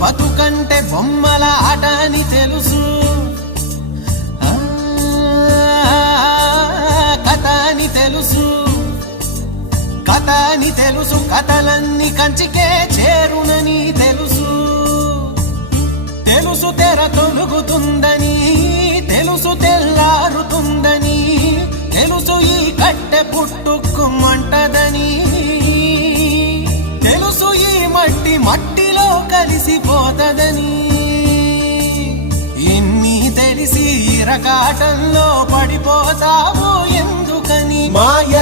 బతుకంటే బొమ్మల ఆట అని తెలుసు, కథ అని తెలుసు, కథ అని తెలుసు, కథలన్నీ కంచికే చేరునని తెలుసు. తెలుసు తెర తొలుగుతుందని, తెలుసు తెల్లారుతుందని, తెలుసు ఈ కట్టె పుట్టుకుమంటదని, తెలుసు ఈ మట్టి మట్టిలో కలిసిపోతదని. ఇన్ని తెలిసి ఇరకాటంలో పడిపోతావు ఎందుకని? మాయ